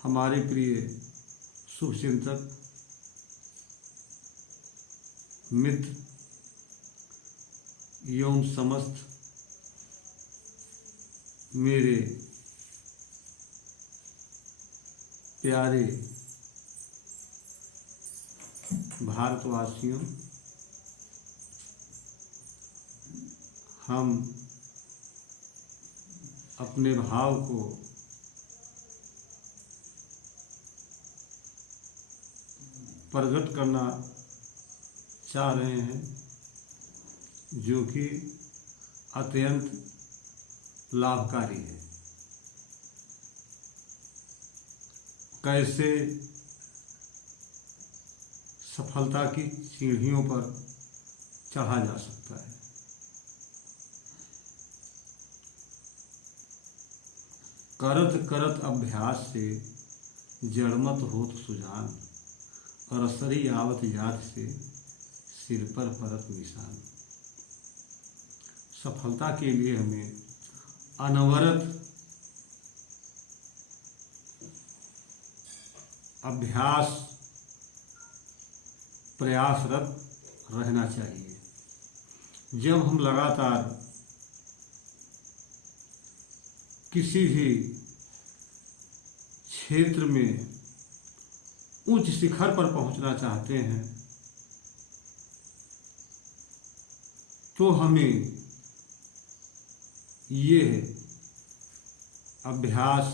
हमारे प्रिय शुभचिंतक मित्र एवं समस्त मेरे प्यारे भारतवासियों, हम अपने भाव को प्रकट करना चाह रहे हैं, जो कि अत्यंत लाभकारी है। कैसे सफलता की सीढ़ियों पर चढ़ा जा सकता है। करत करत अभ्यास से जड़मत होत सुजान, और असरी आवत जात से सिर पर परत निशान। सफलता के लिए हमें अनवरत अभ्यास प्रयासरत रहना चाहिए। जब हम लगातार किसी भी क्षेत्र में उच्च शिखर पर पहुंचना चाहते हैं, तो हमें ये अभ्यास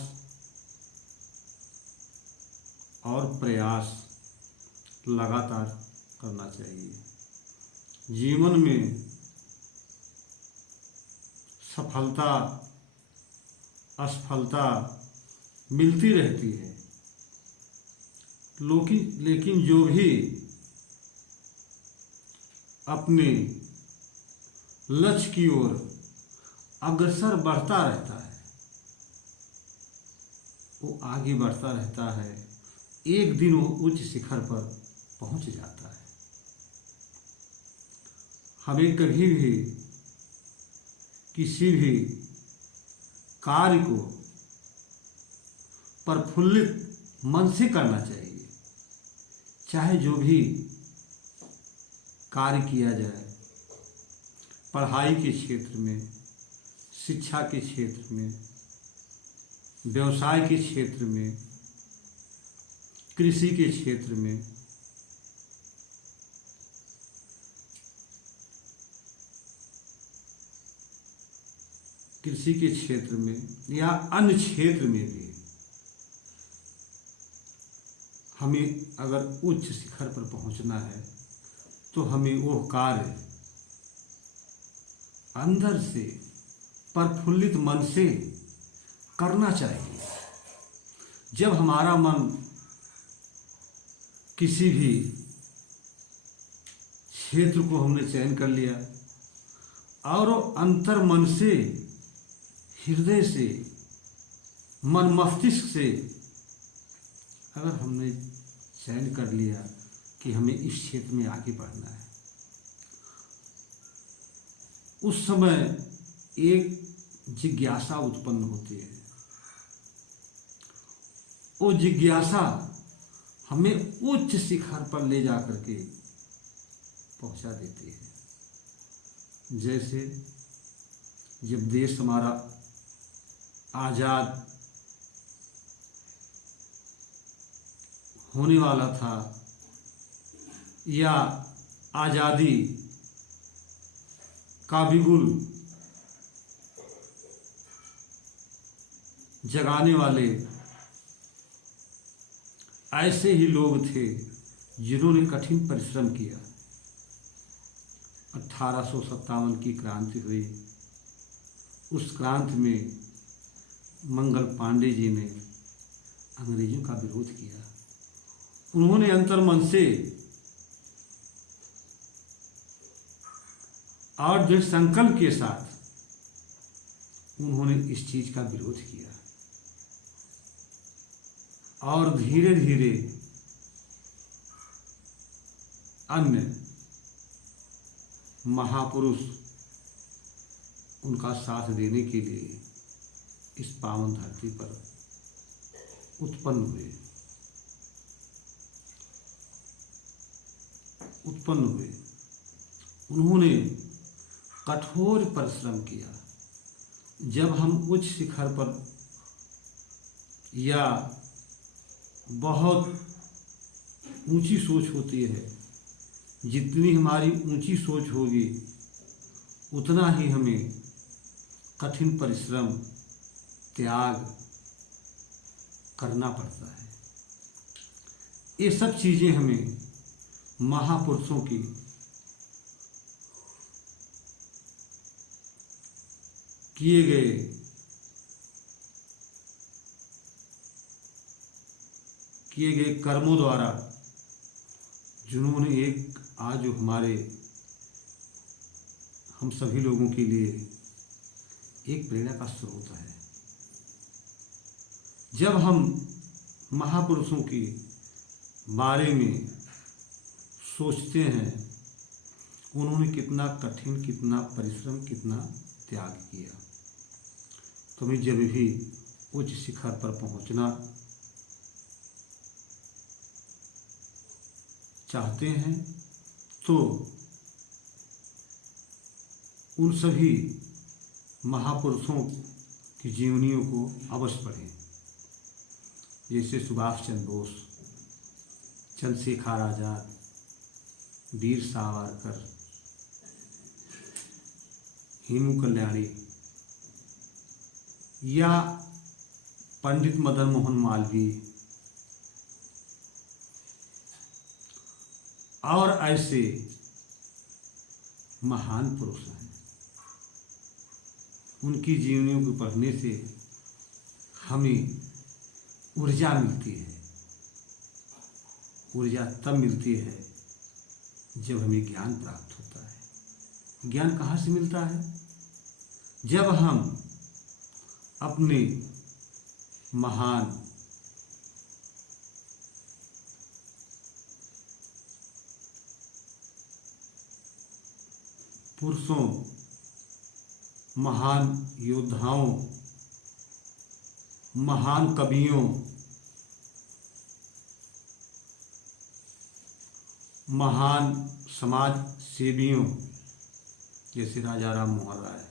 और प्रयास लगातार करना चाहिए। जीवन में सफलता असफलता मिलती रहती है, लेकिन जो भी अपने लक्ष्य की ओर अग्रसर बढ़ता रहता है, वो आगे बढ़ता रहता है, एक दिन वो उच्च शिखर पर पहुंच जाता है। हमें कभी भी किसी भी कार्य को प्रफुल्लित मन से करना चाहिए। चाहे जो भी कार्य किया जाए, पढ़ाई के क्षेत्र में, शिक्षा के क्षेत्र में, व्यवसाय के क्षेत्र में, कृषि के क्षेत्र में, या अन्य क्षेत्र में भी हमें अगर उच्च शिखर पर पहुंचना है, तो हमें वो कार्य अंदर से प्रफुल्लित मन से करना चाहिए। जब हमारा मन किसी भी क्षेत्र को हमने चयन कर लिया और अंतर मन से, हृदय से, मन मस्तिष्क से अगर हमने चयन कर लिया कि हमें इस क्षेत्र में आगे बढ़ना है, उस समय एक जिज्ञासा उत्पन्न होती है। वो जिज्ञासा हमें उच्च शिखर पर ले जाकर के पहुंचा देती है। जैसे जब देश हमारा आजाद होने वाला था, या आजादी का बिगुल जगाने वाले ऐसे ही लोग थे जिन्होंने कठिन परिश्रम किया। 1857 की क्रांति हुई। उस क्रांति में मंगल पांडे जी ने अंग्रेजों का विरोध किया। उन्होंने अंतर्मन से और दृढ़ संकल्प के साथ उन्होंने इस चीज का विरोध किया, और धीरे धीरे अन्य महापुरुष उनका साथ देने के लिए इस पावन धरती पर उत्पन्न हुए उन्होंने कठोर परिश्रम किया। जब हम उच्च शिखर पर या बहुत ऊंची सोच होती है, जितनी हमारी ऊंची सोच होगी उतना ही हमें कठिन परिश्रम त्याग करना पड़ता है। ये सब चीज़ें हमें महापुरुषों की किए गए कर्मों द्वारा, जिन्होंने एक आज जो हम सभी लोगों के लिए एक प्रेरणा का स्रोत है। जब हम महापुरुषों के बारे में सोचते हैं, उन्होंने कितना कठिन, कितना परिश्रम, कितना त्याग किया, तो हमें जब भी उच्च शिखर पर पहुंचना चाहते हैं तो उन सभी महापुरुषों की जीवनियों को अवश्य पढ़ें। जैसे सुभाष चंद्र बोस, चंद्रशेखर आजाद, वीर सावरकर, हेमू कल्याणी या पंडित मदन मोहन मालवीय और ऐसे महान पुरुष हैं। उनकी जीवनियों को पढ़ने से हमें ऊर्जा मिलती है। ऊर्जा तब मिलती है जब हमें ज्ञान प्राप्त होता है। ज्ञान कहाँ से मिलता है? जब हम अपने महान पुरुषों, महान योद्धाओं, महान कवियों, महान समाज सेवियों जैसे राजा राम मोहन राय,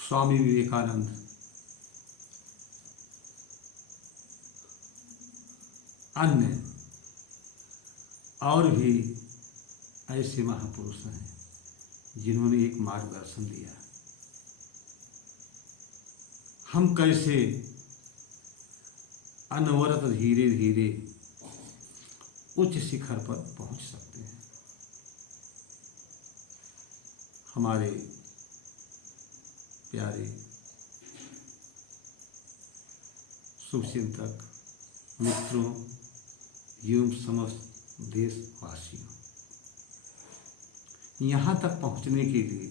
स्वामी विवेकानंद, अन्य और भी ऐसे महापुरुष हैं जिन्होंने एक मार्गदर्शन दिया। हम कैसे अनवरत धीरे धीरे उच्च शिखर पर पहुंच सकते हैं। हमारे प्यारे शुभचिंतक मित्रों एवं समस्त देशवासियों, यहाँ तक पहुँचने के लिए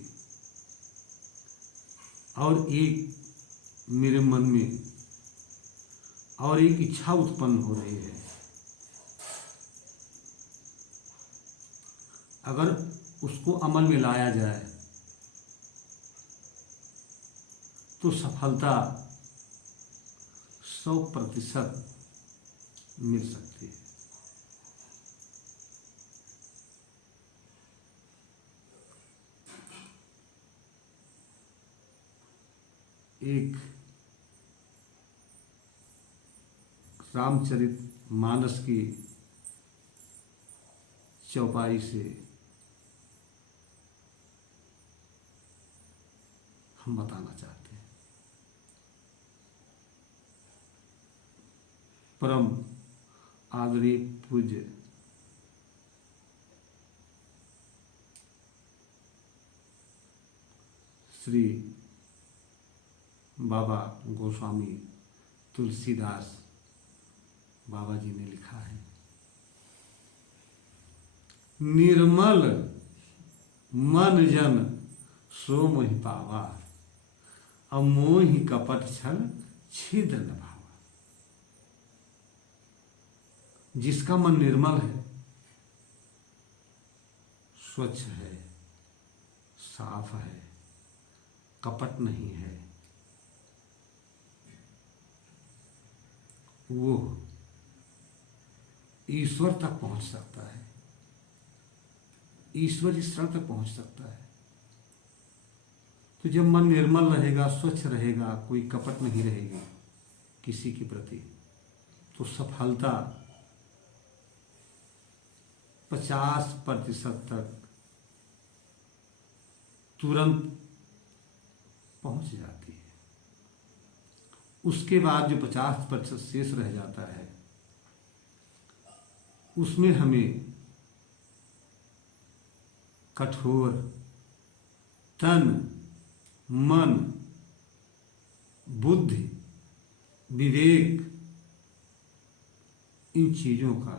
और एक मेरे मन में और एक इच्छा उत्पन्न हो रही है। अगर उसको अमल में लाया जाए तो सफलता 100% मिल सकती है। एक रामचरितमानस की चौपाई से हम बताना चाहते हैं। परम आदरणीय पूज्य श्री बाबा गोस्वामी तुलसीदास बाबा जी ने लिखा है, निर्मल मन जन सो मोहि पावा, अमोहि कपट छल छिद्र न भावा। जिसका मन निर्मल है, स्वच्छ है, साफ है, कपट नहीं है, वो ईश्वर तक पहुंच सकता है, ईश्वरी स्तर तक पहुंच सकता है। तो जब मन निर्मल रहेगा, स्वच्छ रहेगा, कोई कपट नहीं रहेगी किसी के प्रति, तो सफलता 50% तक तुरंत पहुंच जाती है। उसके बाद जो 50% शेष रह जाता है, उसमें हमें कठोर तन, मन, बुद्धि, विवेक, इन चीजों का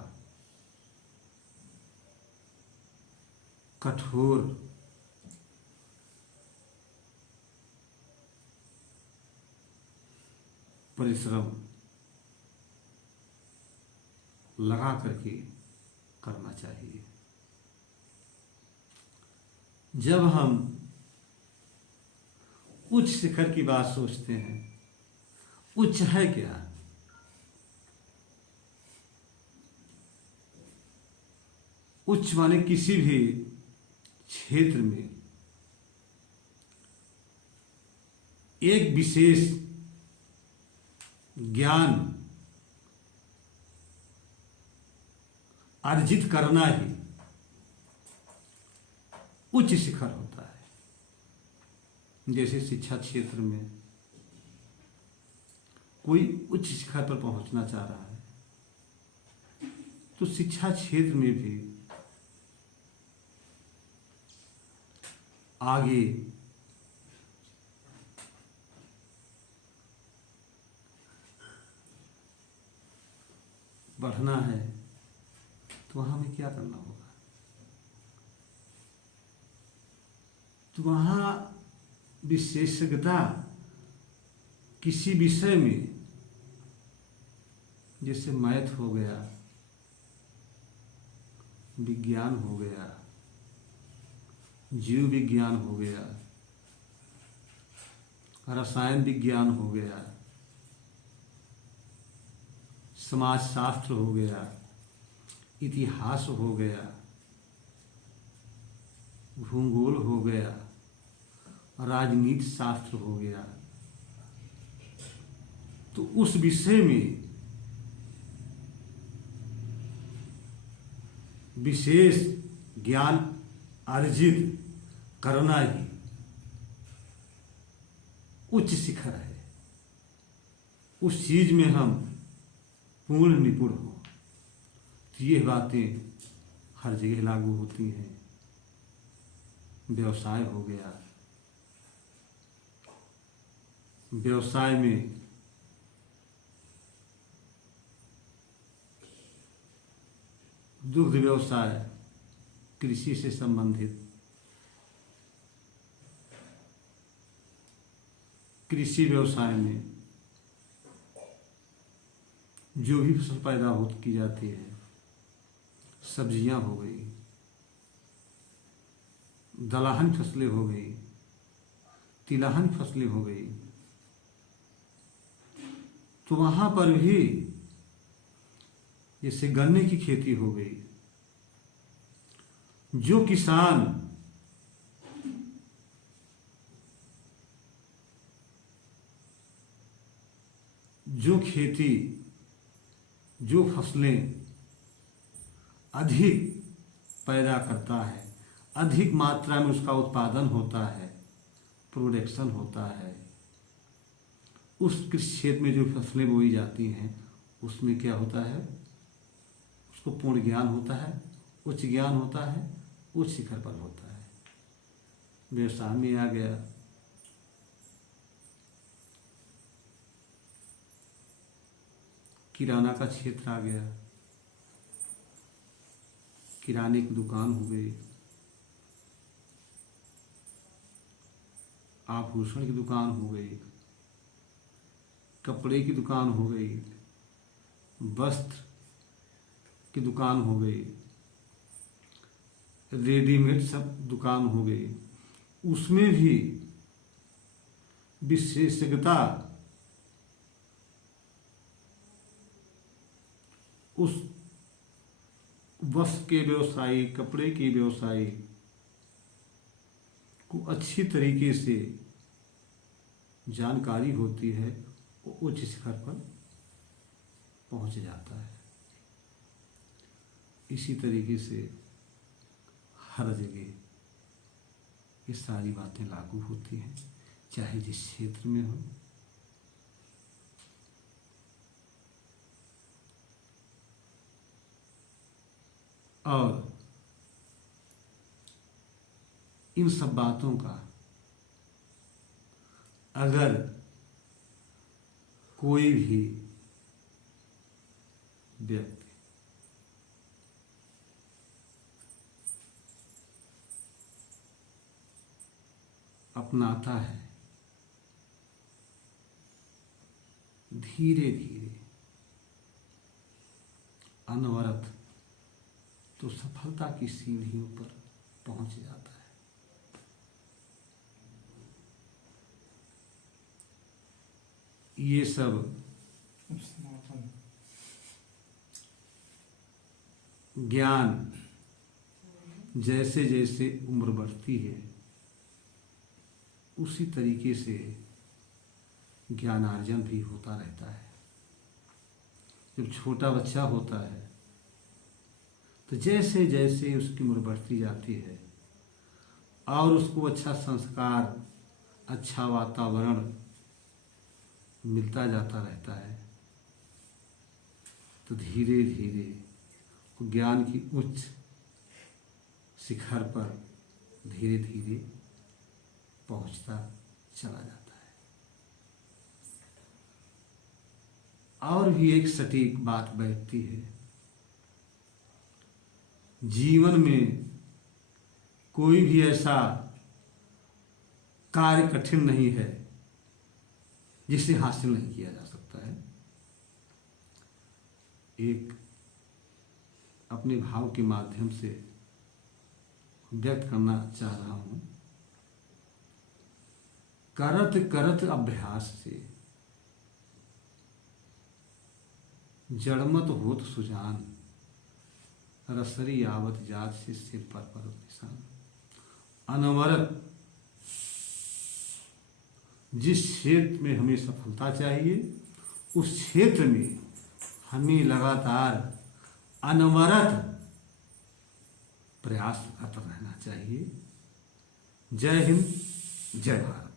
कठोर परिश्रम लगा करके करना चाहिए। जब हम उच्च शिखर की बात सोचते हैं, उच्च है क्या? उच्च माने किसी भी क्षेत्र में एक विशेष ज्ञान अर्जित करना ही उच्च शिखर होता है। जैसे शिक्षा क्षेत्र में कोई उच्च शिखर पर पहुंचना चाह रहा है, तो शिक्षा क्षेत्र में भी आगे बढ़ना है, तो वहां हमें क्या करना होगा? तो वहां विशेषज्ञता किसी विषय में, जैसे मैथ हो गया, विज्ञान हो गया, जीव विज्ञान हो गया, रसायन विज्ञान हो गया, समाज शास्त्र हो गया, इतिहास हो गया, भूगोल हो गया, राजनीति शास्त्र हो गया, तो उस विषय में विशेष ज्ञान अर्जित करना ही उच्च शिखर है। उस चीज में हम पूर्ण निपुण हो, तो ये बातें हर जगह लागू होती हैं। व्यवसाय हो गया, व्यवसाय में दुग्ध व्यवसाय, कृषि से संबंधित, कृषि व्यवसाय में जो भी फसल पैदा की जाती है, सब्जियां हो गई, दलहन फसलें हो गई, तिलहन फसलें हो गई, तो वहां पर भी जैसे गन्ने की खेती हो गई, जो किसान जो खेती, जो फसलें अधिक पैदा करता है, अधिक मात्रा में उसका उत्पादन होता है, प्रोडक्शन होता है, उस कृषि क्षेत्र में जो फसलें बोई जाती हैं, उसमें क्या होता है? उसको पूर्ण ज्ञान होता है, उच्च ज्ञान होता है, उच्च शिखर पर होता है। व्यवसाय में आ गया, किराना का क्षेत्र आ गया, किराने की दुकान हो गई, आभूषण की दुकान हो गई, कपड़े की दुकान हो गई, वस्त्र की दुकान हो गई, रेडीमेड सब दुकान हो गई। उसमें भी विशेषज्ञता उस वस्त्र के व्यवसायी, कपड़े के व्यवसायी को अच्छी तरीके से जानकारी होती है, वो उच्च शिखर पर पहुंच जाता है। इसी तरीके से हर जगह ये सारी बातें लागू होती हैं, चाहे जिस क्षेत्र में हो। और इन सब बातों का अगर कोई भी व्यक्ति अपनाता है, धीरे धीरे अनवरत, तो सफलता की सीढ़ियों पर पहुंच जाता है। ये सब ज्ञान जैसे जैसे उम्र बढ़ती है, उसी तरीके से ज्ञानार्जन भी होता रहता है। जब छोटा बच्चा होता है तो जैसे जैसे उसकी उम्र बढ़ती जाती है और उसको अच्छा संस्कार, अच्छा वातावरण मिलता जाता रहता है, तो धीरे धीरे ज्ञान की उच्च शिखर पर धीरे धीरे पहुंचता चला जाता है। और भी एक सटीक बात बैठती है, जीवन में कोई भी ऐसा कार्य कठिन नहीं है जिसे हासिल नहीं किया जा सकता है। एक अपने भाव के माध्यम से व्यक्त करना चाह रहा हूं। करत करत अभ्यास से जड़मत होत सुजान, रसरी आवत जात से सिर पर पर्वत निशान। अनवरत जिस क्षेत्र में हमें सफलता चाहिए, उस क्षेत्र में हमें लगातार अनवरत प्रयास करता रहना चाहिए। जय हिंद, जय भारत।